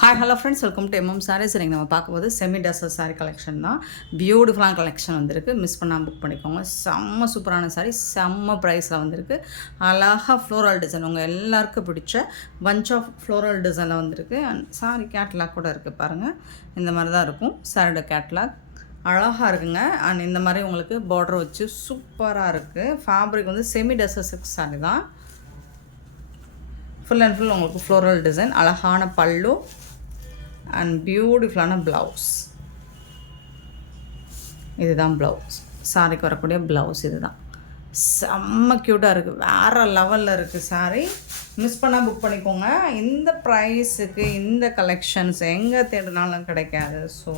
Hi hello friends, welcome to MM sarees. இன்றைக்கி நம்ம பார்க்கும்போது செமி டசர் சாரீ கலெக்ஷன் தான். பியூட்டிஃபுல்லான கலெக்ஷன் வந்திருக்கு. மிஸ் பண்ணாமல் புக் பண்ணிக்கோங்க. செம்ம சூப்பரான சாரீ, செம்ம ப்ரைஸில் வந்திருக்கு. அழகாக ஃப்ளோரல் டிசைன், உங்கள் எல்லாருக்கும் பிடிச்ச பஞ்ச் ஆஃப் ஃப்ளோரல் டிசைனில் வந்திருக்கு. அண்ட் சாரீ கேட்லாக் கூட இருக்குது பாருங்கள். இந்த மாதிரி தான் இருக்கும் சாரியோட கேட்லாக். அழகாக இருக்குங்க. அண்ட் இந்த மாதிரி உங்களுக்கு பார்டர் வச்சு சூப்பராக இருக்குது. ஃபேப்ரிக் வந்து செமி டசர் சில்க் சாரீ தான். ஃபுல் அண்ட் ஃபுல் உங்களுக்கு ஃப்ளோரல் டிசைன், அழகான பல்லு அண்ட் பியூட்டிஃபுல்லான ப்ளவுஸ். இதுதான் ப்ளவுஸ், சாரிக்கு வரக்கூடிய ப்ளவுஸ். இதுதான் செம்ம க்யூட்டாக இருக்குது, வேறு லெவலில் இருக்குது சாரீ. மிஸ் பண்ணால் புக் பண்ணிக்கோங்க. இந்த ப்ரைஸுக்கு இந்த கலெக்ஷன்ஸ் எங்கே தேடினாலும் கிடைக்காது. ஸோ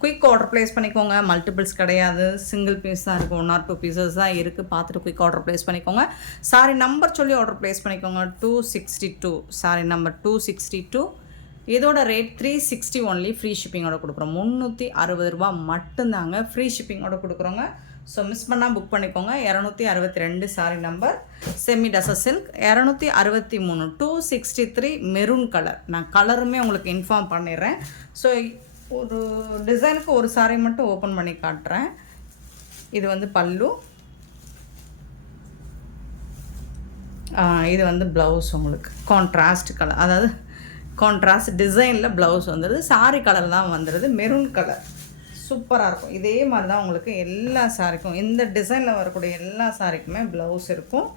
குயிக் ஆர்டர் ப்ளேஸ் பண்ணிக்கோங்க. மல்டிபிள்ஸ் கிடையாது, சிங்கிள் பீஸ் தான் இருக்குது. 1 or 2 பீசஸ் தான் இருக்குது. பார்த்துட்டு குயிக் ஆர்டர் ப்ளேஸ் பண்ணிக்கோங்க. சாரி நம்பர் சொல்லி ஆர்டர் ப்ளேஸ் பண்ணிக்கோங்க. 262 சாரி நம்பர் 262. இதோட ரேட் 360 ஒன்லி. ஃப்ரீ ஷிப்பிங்கோட கொடுக்குறோம். 360 ரூபா மட்டும்தாங்க ஃப்ரீ ஷிப்பிங்கோட கொடுக்குறோங்க. ஸோ மிஸ் பண்ணால் புக் பண்ணிக்கோங்க. 262 sorry number, semi tussar silk. 263 263 maroon colour. நான் கலருமே உங்களுக்கு இன்ஃபார்ம் பண்ணிடுறேன். ஸோ ஒரு டிசைனுக்கு ஒரு சாரி மட்டும் ஓப்பன் பண்ணி காட்டுறேன். இது வந்து பல்லு, இது வந்து ப்ளவுஸ். உங்களுக்கு கான்ட்ராஸ்ட் கலர், அதாவது கான்ட்ராஸ்ட் டிசைனில் ப்ளவுஸ் வந்துடுது. சாரி கலர் தான் வந்துடுது, மெரூன் கலர். சூப்பராக இருக்கும். இதே மாதிரி தான் உங்களுக்கு எல்லா சாரிக்கும், இந்த டிசைனில் வரக்கூடிய எல்லா சாரிக்குமே ப்ளவுஸ் இருக்கும்.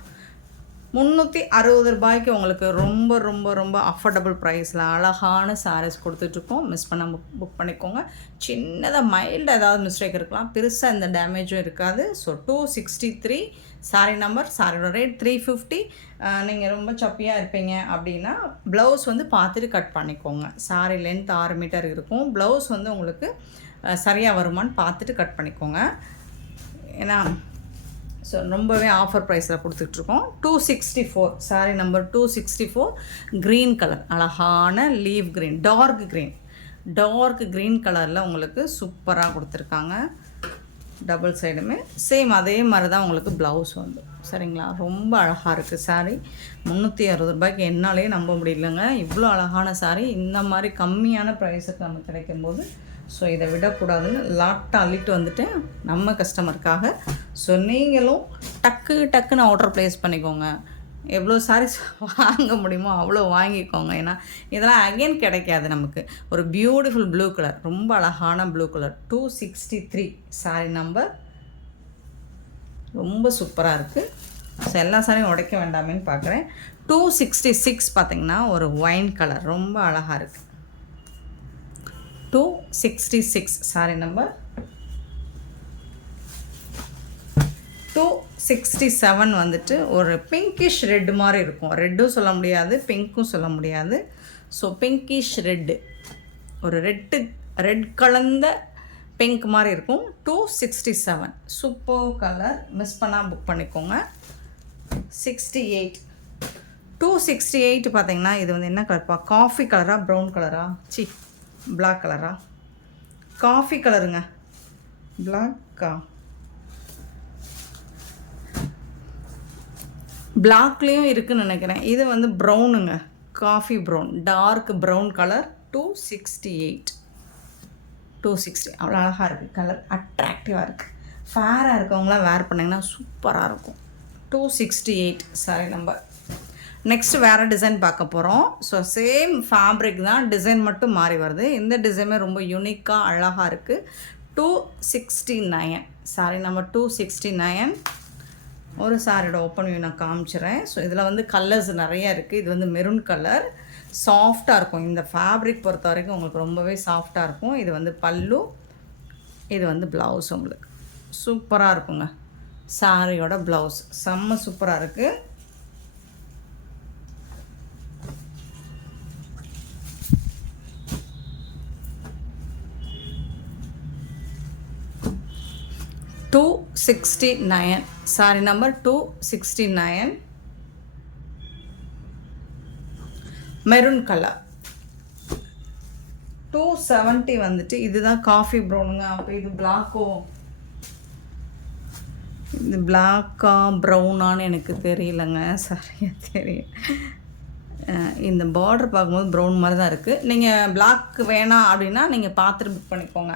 360 ரூபாய்க்கு உங்களுக்கு ரொம்ப ரொம்ப ரொம்ப அஃபோர்டபுள் ப்ரைஸில் அழகான சாரீஸ் கொடுத்துட்ருக்கோம். மிஸ் பண்ண புக் பண்ணிக்கோங்க. சின்னதாக மைல்டு ஏதாவது மிஸ்டேக் இருக்கலாம், பெருசாக இந்த டேமேஜும் இருக்காது. ஸோ 263 சாரி நம்பர், சாரியோட ரேட் 350. நீங்கள் ரொம்ப சப்பியாக இருப்பீங்க அப்படின்னா ப்ளவுஸ் வந்து பார்த்துட்டு கட் பண்ணிக்கோங்க. சாரி லென்த் 6 மீட்டர் இருக்கும். ப்ளவுஸ் வந்து உங்களுக்கு சரியாக வருமானு பார்த்துட்டு கட் பண்ணிக்கோங்க. ஏன்னா ஸோ ரொம்பவே ஆஃபர் ப்ரைஸில் கொடுத்துட்ருக்கோம். 264 சாரி நம்பர் 264 க்ரீன் கலர், அழகான லீவ் க்ரீன், டார்க் க்ரீன் கலரில் உங்களுக்கு சூப்பராக கொடுத்துருக்காங்க. டபுள் சைடுமே சேம் அதே மாதிரி தான் உங்களுக்கு ப்ளவுஸ் வந்து. சரிங்களா, ரொம்ப அழகாக இருக்குது சாரீ. 360 ரூபாய்க்கு என்னாலே நம்ப முடியலங்க. இவ்வளோ அழகான சாரீ இந்த மாதிரி கம்மியான ப்ரைஸுக்கு நமக்கு கிடைக்கும்போது ஸோ இதை விடக்கூடாதுன்னு லாட்டாக அள்ளிட்டு வந்துட்டேன் நம்ம கஸ்டமருக்காக. ஸோ நீங்களும் டக்குன்னு ஆர்டர் ப்ளேஸ் பண்ணிக்கோங்க. எவ்வளோ சாரீஸ் வாங்க முடியுமோ அவ்வளோ வாங்கிக்கோங்க. ஏன்னா இதெல்லாம் அகெயின் கிடைக்காது நமக்கு. ஒரு பியூட்டிஃபுல் ப்ளூ கலர், ரொம்ப அழகான ப்ளூ கலர். 263 சாரி நம்பர், ரொம்ப சூப்பராக இருக்குது. ஸோ எல்லா சாரியும் உடைக்க வேண்டாமேன்னு பார்க்குறேன். 266 பார்த்திங்கன்னா ஒரு ஒயின் கலர், ரொம்ப அழகாக இருக்குது. 266 சாரி நம்பர். 267 வந்துட்டு ஒரு பிங்கிஷ் ரெட் மாதிரி இருக்கும். ரெட்டும் சொல்ல முடியாது, பிங்க்கும் சொல்ல முடியாது. ஸோ பிங்கிஷ் ரெட்டு, ஒரு ரெட் கலந்த பிங்க் மாதிரி இருக்கும். 267 சூப்பர் கலர். மிஸ் பண்ணால் புக் பண்ணிக்கோங்க. 68 268 பார்த்தீங்கன்னா இது வந்து என்ன கலர்ப்பா? காஃபி கலரா ப்ரௌன் கலரா? பிளாக் கலரா? காஃபி கலருங்க. பிளாக்கா? பிளாக்லேயும் இருக்குதுன்னு நினைக்கிறேன். இது வந்து ப்ரௌனுங்க, coffee brown, dark brown colour. 260 அவ்வளோ அழகாக இருக்குது. கலர் அட்ராக்டிவாக இருக்குது. ஃபேராக இருக்கவங்களாம் வேர் பண்ணிங்கன்னா சூப்பராக இருக்கும். 268 சாரி நம்பர். நெக்ஸ்ட்டு வேறு டிசைன் பார்க்க போகிறோம். ஸோ சேம் ஃபேப்ரிக் தான், டிசைன் மட்டும் மாறி வருது. இந்த டிசைனுமே ரொம்ப யூனிக்காக அழகாக இருக்குது. 269 சாரி நம்பர் 269. ஒரு சாரியோட ஓப்பன் வியூ நான் காமிச்சிடுறேன். ஸோ இதில் வந்து கலர்ஸ் நிறையா இருக்குது. இது வந்து மெரூன் கலர், சாஃப்டாக இருக்கும். இந்த ஃபேப்ரிக் பொறுத்த வரைக்கும் உங்களுக்கு ரொம்பவே சாஃப்டாக இருக்கும். இது வந்து பல்லு, இது வந்து ப்ளவுஸ். உங்களுக்கு சூப்பராக இருக்குங்க. சாரியோட ப்ளவுஸ் செம்ம சூப்பராக இருக்குது. $269 சாரி நம்பர் 269 மெரூன் கலர். 270 வந்துட்டு இதுதான் காஃபி ப்ரௌனுங்க. அப்போ இது பிளாக்கோ? இது பிளாக்கா ப்ரௌனான்னு எனக்கு தெரியலங்க, சரியாக தெரியல. இந்த பார்டர் பார்க்கும்போது ப்ரௌன் மாதிரி தான் இருக்குது. நீங்கள் பிளாக் வேணாம் அப்படின்னா நீங்கள் பார்த்துட்டு புக் பண்ணிக்கோங்க.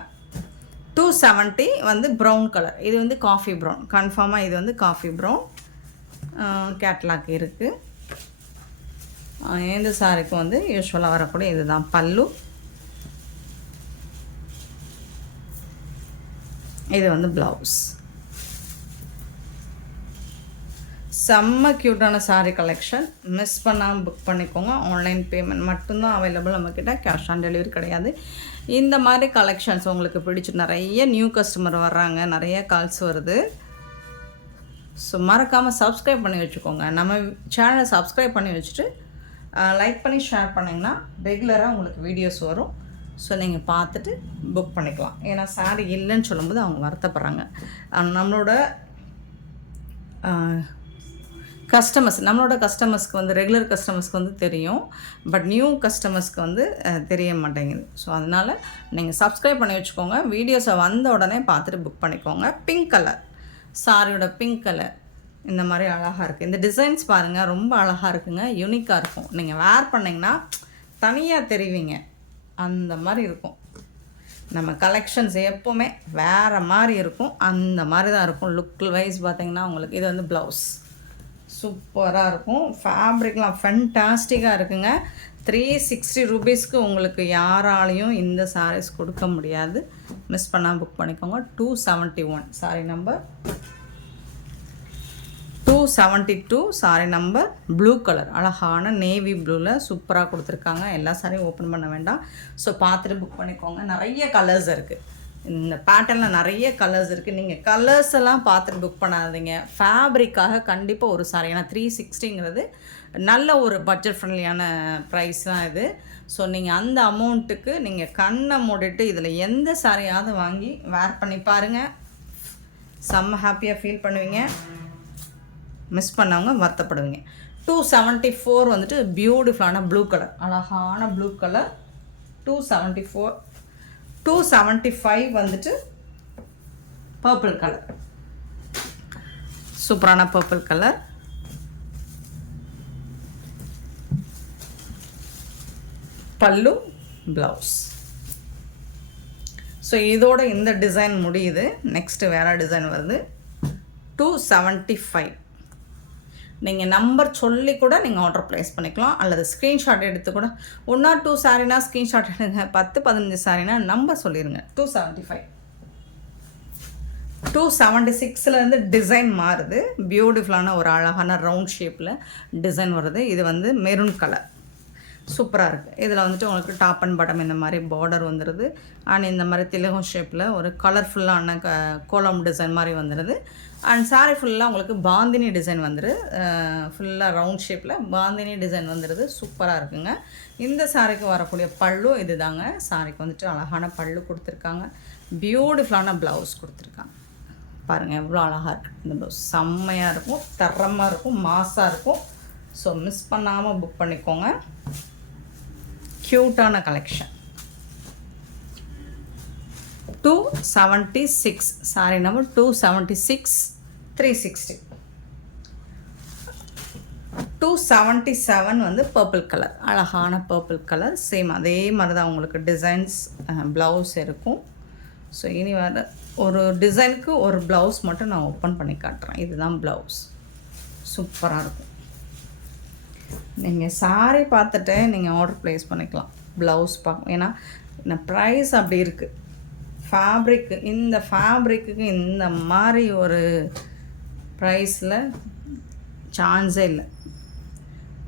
270 வந்து ப்ரௌன் கலர். இது வந்து காஃபி ப்ரௌன். கன்ஃபார்மாக இது வந்து காஃபி ப்ரௌன். கேட்லாக் இருக்குது. இந்த சாரிக்கு வந்து யூஸ்வலாக வரக்கூடிய இதுதான் பல்லு. இது வந்து ப்ளவுஸ். செம்ம க்யூட்டான சாரீ கலெக்ஷன். மிஸ் பண்ணாமல் புக் பண்ணிக்கோங்க. ஆன்லைன் பேமெண்ட் மட்டும்தான் அவைலபிள் நம்மக்கிட்ட. கேஷ் ஆன் டெலிவரி கிடையாது. இந்த மாதிரி கலெக்ஷன்ஸ் உங்களுக்கு பிடிச்சி நிறைய நியூ கஸ்டமர் வர்றாங்க, நிறைய கால்ஸ் வருது. ஸோ மறக்காமல் சப்ஸ்கிரைப் பண்ணி வச்சுக்கோங்க. நம்ம சேனலை சப்ஸ்கிரைப் பண்ணி வச்சுட்டு லைக் பண்ணி ஷேர் பண்ணிங்கன்னா ரெகுலராக உங்களுக்கு வீடியோஸ் வரும். ஸோ நீங்கள் பார்த்துட்டு புக் பண்ணிக்கலாம். ஏன்னா சாரீ இல்லைன்னு சொல்லும்போது அவங்க வருத்தப்படுறாங்க. நம்மளோட கஸ்டமர்ஸ்க்கு வந்து ரெகுலர் கஸ்டமர்ஸ்க்கு வந்து தெரியும், பட் நியூ கஸ்டமர்ஸ்க்கு வந்து தெரிய மாட்டேங்குது. ஸோ அதனால் நீங்கள் சப்ஸ்கிரைப் பண்ணி வச்சுக்கோங்க. வீடியோஸை வந்த உடனே பார்த்துட்டு புக் பண்ணிக்கோங்க. பிங்க் கலர் சாரியோட பிங்க் கலர் இந்த மாதிரி அழகாக இருக்குது. இந்த டிசைன்ஸ் பாருங்கள், ரொம்ப அழகாக இருக்குங்க. யூனிக்காக இருக்கும். நீங்கள் வேர் பண்ணிங்கன்னா தனியாக தெரிவிங்க, அந்த மாதிரி இருக்கும். நம்ம கலெக்ஷன்ஸ் எப்போவுமே வேறு மாதிரி இருக்கும், அந்த மாதிரி தான் இருக்கும். லுக் வைஸ் பார்த்திங்கன்னா உங்களுக்கு இது வந்து ப்ளவுஸ் சூப்பராக இருக்கும். ஃபேப்ரிக்லாம் ஃபென்டாஸ்டிக்காக இருக்குங்க. 360 ரூபீஸ்க்கு உங்களுக்கு யாராலையும் இந்த சாரீஸ் கொடுக்க முடியாது. மிஸ் பண்ணால் புக் பண்ணிக்கோங்க. 271 sorry number 272 sorry number. Blue colour அழகான நேவி ப்ளூவில் சூப்பராக கொடுத்துருக்காங்க. எல்லா சாரியும் ஓப்பன் பண்ண வேண்டாம். ஸோ பார்த்துட்டு புக் பண்ணிக்கோங்க. நிறைய கலர்ஸ் இருக்குது. இந்த பேட்டர்னில் நிறைய கலர்ஸ் இருக்குது. நீங்கள் கலர்ஸ் எல்லாம் பார்த்துட்டு புக் பண்ணாதீங்க. ஃபேப்ரிக்காக கண்டிப்பாக ஒரு சாரி. ஏன்னா 360ங்கிறது நல்ல ஒரு பட்ஜெட் ஃப்ரெண்ட்லியான ப்ரைஸ் தான் இது. ஸோ நீங்கள் அந்த அமௌண்ட்டுக்கு நீங்கள் கண்ணை மூடிட்டு இதில் எந்த சாரியாவது வாங்கி வேர் பண்ணி பாருங்கள். செம்ம ஹாப்பியாக ஃபீல் பண்ணுவீங்க. மிஸ் பண்ணவங்க வருத்தப்படுவீங்க. 274 வந்துட்டு பியூட்டிஃபுல்லான ப்ளூ கலர், அழகான ப்ளூ கலர். 274. 275 வந்துட்டு பர்பிள் கலர், சூப்பரான பர்பிள் கலர். பல்லு ப்ளவுஸ். ஸோ இதோட இந்த டிசைன் முடியுது. நெக்ஸ்ட்டு வேறு டிசைன் வருது. 275. நீங்கள் நம்பர் சொல்லி கூட நீங்கள் ஆர்டர் ப்ளேஸ் பண்ணிக்கலாம், அல்லது ஸ்க்ரீன்ஷாட் எடுத்து கூட 1 or 2 சாரினா ஸ்க்ரீன்ஷாட் எடுங்க. 10-15 சாரினா நம்பர் சொல்லிடுங்க. 275. 276லேருந்து டிசைன் மாறுது. பியூட்டிஃபுல்லான ஒரு அழகான ரவுண்ட் ஷேப்பில் டிசைன் வருது. இது வந்து மெரூன் கலர் சூப்பராக இருக்குது. இதில் வந்துட்டு உங்களுக்கு டாப் அண்ட் பாட்டம் இந்த மாதிரி பார்டர் வந்துடுது. அண்ட் இந்த மாதிரி திலகம் ஷேப்பில் ஒரு கலர்ஃபுல்லான கோலம் டிசைன் மாதிரி வந்துடுது. அண்ட் சாரீ ஃபுல்லாக உங்களுக்கு பாந்தினி டிசைன் வந்துடுது. ஃபுல்லாக ரவுண்ட் ஷேப்பில் பாந்தினி டிசைன் வந்துடுது. சூப்பராக இருக்குங்க. இந்த சாரீக்கு வரக்கூடிய பல்லு இது தாங்க. சாரீக்கு வந்துட்டு அழகான பல்லு கொடுத்துருக்காங்க. பியூட்டிஃபுல்லான ப்ளவுஸ் கொடுத்துருக்காங்க. பாருங்கள் எவ்வளோ அழகாக இருக்குது. இந்த ப்ளவுஸ் செம்மையாக இருக்கும், தரமாக இருக்கும், மாஸாக இருக்கும். ஸோ மிஸ் பண்ணாமல் புக் பண்ணிக்கோங்க. க்யூட்டான கலெக்ஷன். 276 sorry number 276. 360. 277 வந்து பர்பிள் கலர், அழகான பர்பிள் கலர். சேம் அதே மாதிரி தான் உங்களுக்கு டிசைன்ஸ் ப்ளவுஸ் இருக்கும். ஸோ இனி வர ஒரு டிசைனுக்கு ஒரு ப்ளவுஸ் மட்டும் நான் ஓப்பன் பண்ணி காட்டுறேன். இதுதான் ப்ளவுஸ். சூப்பராக இருக்கும். நீங்கள் சாரி பார்த்துட்டு நீங்கள் ஆர்டர் ப்ளேஸ் பண்ணிக்கலாம். ப்ளவுஸ் பார்க்க ஏன்னா இந்த ப்ரைஸ் அப்படி இருக்குது. ஃபேப்ரிக்கு இந்த ஃபேப்ரிக்கு இந்த மாதிரி ஒரு ப்ரைஸில் சான்ஸே இல்லை.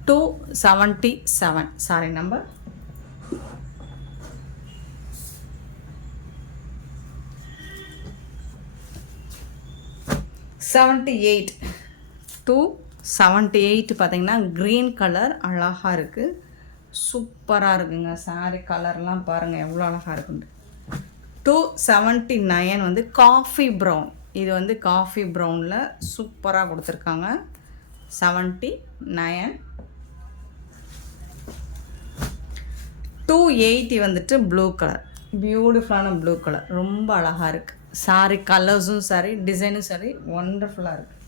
277 சாரி நம்பர். $78. 278 பார்த்தீங்கன்னா க்ரீன் கலர் அழகாக இருக்குது. சூப்பராக இருக்குங்க. சாரி கலர்லாம் பாருங்கள் எவ்வளோ அழகாக இருக்குண்டு. 279 வந்து காஃபி ப்ரௌன். இது வந்து காஃபி ப்ரௌனில் சூப்பராக கொடுத்துருக்காங்க. 79. 280 வந்துட்டு ப்ளூ கலர், பியூட்டிஃபுல்லான ப்ளூ கலர், ரொம்ப அழகாக இருக்குது. சாரி கலர்ஸும் சரி, டிசைனும் சரி, ஒண்டர்ஃபுல்லாக இருக்குது.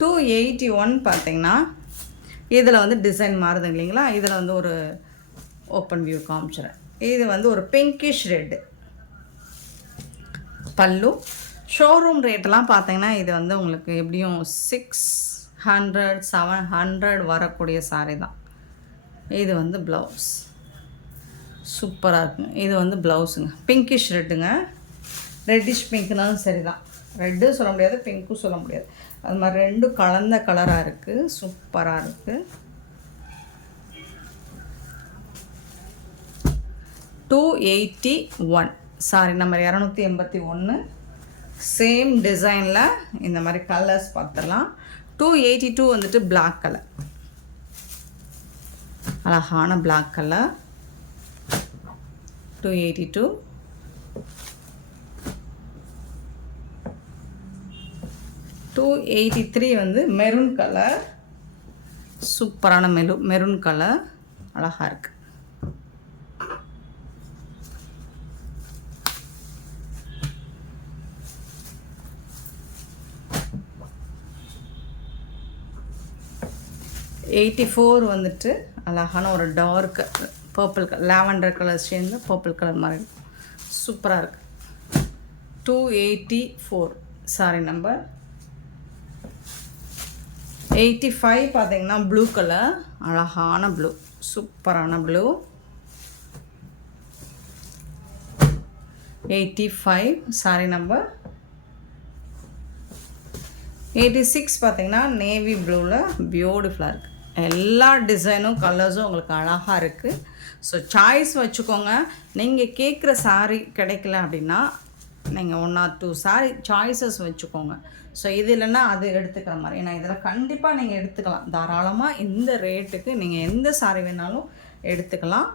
281 பார்த்தீங்கன்னா இதில் வந்து டிசைன் மாறுது இல்லைங்களா, இதில் வந்து ஒரு ஓப்பன் வியூ காமிச்சிடுறேன். இது வந்து ஒரு பிங்கிஷ் ரெட்டு பல்லு. ஷோரூம் ரேட்டெல்லாம் பார்த்தீங்கன்னா இது வந்து உங்களுக்கு எப்படியும் 600 700 வரக்கூடிய சாரீ தான். இது வந்து ப்ளவுஸ் சூப்பராக இருக்குங்க. இது வந்து ப்ளவுஸுங்க, பிங்கிஷ் ரெட்டுங்க. ரெட்டிஷ் பிங்க்னாலும் சரி தான், ரெட்டு சொல்ல முடியாது, பிங்க்கும் சொல்ல முடியாது, அது மாதிரி ரெண்டும் கலந்த கலராக இருக்குது, சூப்பராக இருக்குது. 281 சாரி நம்பர் 281. சேம் டிசைனில் இந்த மாதிரி கலர்ஸ் பார்த்துடலாம். 282 வந்துட்டு பிளாக் கலர், அழகான பிளாக் கலர். 282. 283 வந்து மெரூன் கலர், சூப்பரான மெரூன் கலர், அழகாக இருக்குது. 84 வந்துட்டு அழகான ஒரு dark purple colour, lavender colour சேர்ந்து பர்பிள் கலர் மாதிரி இருக்கும், சூப்பராக இருக்குது. 284 சாரி நம்பர். 85 பார்த்தீங்கன்னா ப்ளூ கலர், அழகான ப்ளூ, சூப்பரான ப்ளூ. 85 சாரி நம்பர். 86 பார்த்தீங்கன்னா நேவி ப்ளூவில் பியூட்டிஃபுல்லாக இருக்குது. எல்லா டிசைனும் கலர்ஸும் உங்களுக்கு அழகாக இருக்குது. ஸோ சாய்ஸ் வச்சுக்கோங்க. நீங்கள் கேட்குற சாரீ கிடைக்கல அப்படின்னா நீங்கள் 1 or 2 சாரீ சாய்ஸஸ் வச்சுக்கோங்க. ஸோ இது இல்லைன்னா அது எடுத்துக்கிற மாதிரி, ஏன்னா இதில் கண்டிப்பாக நீங்கள் எடுத்துக்கலாம் தாராளமாக. இந்த ரேட்டுக்கு நீங்கள் எந்த சாரீ வேணாலும் எடுத்துக்கலாம்.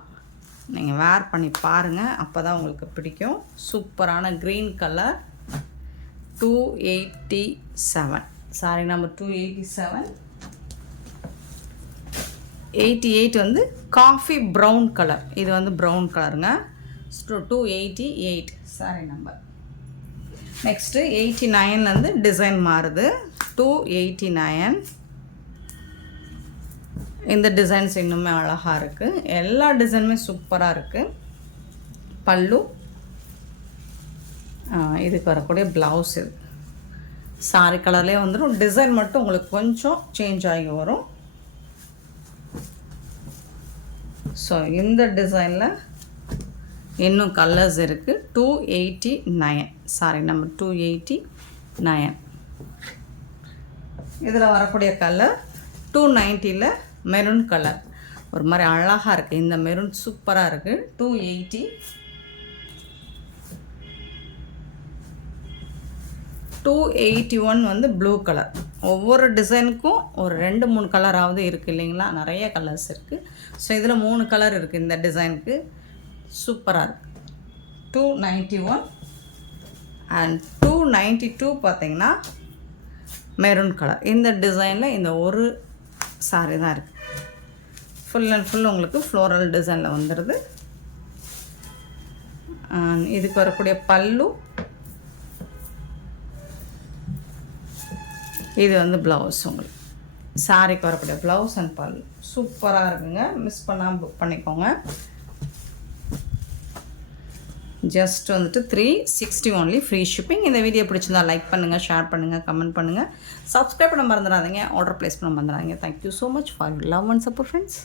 நீங்கள் வேர் பண்ணி பாருங்கள், அப்போ தான் உங்களுக்கு பிடிக்கும். சூப்பரான க்ரீன் கலர். 287 sorry number 287. 88 வந்து காஃபி ப்ரௌன் கலர், இது வந்து ப்ரௌன் கலருங்க. 288 சாரி நம்பர். நெக்ஸ்ட்டு 89 டிசைன் மாறுது. 289. இந்த டிசைன்ஸ் இன்னுமே அழகாக இருக்குது, எல்லா டிசைனுமே சூப்பராக இருக்குது. பல்லு, இதுக்கு வரக்கூடிய ப்ளவுஸ், இது சாரி கலர்லேயே வந்துடும். டிசைன் மட்டும் உங்களுக்கு கொஞ்சம் சேஞ்ச் ஆகி வரும். ஸோ இந்த டிசைனில் இன்னும் கலர்ஸ் இருக்குது. 289 சாரி நம்பர் 289. இதில் வரக்கூடிய கலர் 290ல் மெரூன் கலர், ஒரு மாதிரி அழகாக இருக்குது. இந்த மெரூன் சூப்பராக இருக்குது. 280. 281 வந்து ப்ளூ கலர். ஒவ்வொரு டிசைனுக்கும் ஒரு 2-3 கலராவது இருக்குது இல்லைங்களா, நிறைய கலர்ஸ் இருக்குது. ஸோ இதில் 3 கலர் இருக்குது இந்த டிசைனுக்கு, சூப்பராக இருக்குது. 291 அண்ட் 292 பார்த்தீங்கன்னா மெரூன் கலர். இந்த டிசைனில் இந்த ஒரு சாரி தான் இருக்குது. ஃபுல் அண்ட் ஃபுல் உங்களுக்கு ஃப்ளோரல் டிசைனில் வந்துடுது. இதுக்கு வரக்கூடிய பல்லு, இது வந்து ப்ளவுஸ். உங்களுக்கு சாரிக்கு வரக்கூடிய ப்ளவுஸ் அண்ட் பல்லு சூப்பராக இருக்குங்க. மிஸ் பண்ணாமல் புக் பண்ணிக்கோங்க. ஜஸ்ட் வந்துட்டு 360 ஒன்லி, ஃப்ரீ ஷிப்பிங். இந்த வீடியோ பிடிச்சிருந்தா லைக் பண்ணுங்கள், ஷேர் பண்ணுங்கள், கமெண்ட் பண்ணுங்கள், சப்ஸ்கிரைப் பண்ண மறந்துடாதீங்க, ஆர்டர் ப்ளேஸ் பண்ண மறந்துடாதீங்க. Thank you so much for love and support friends.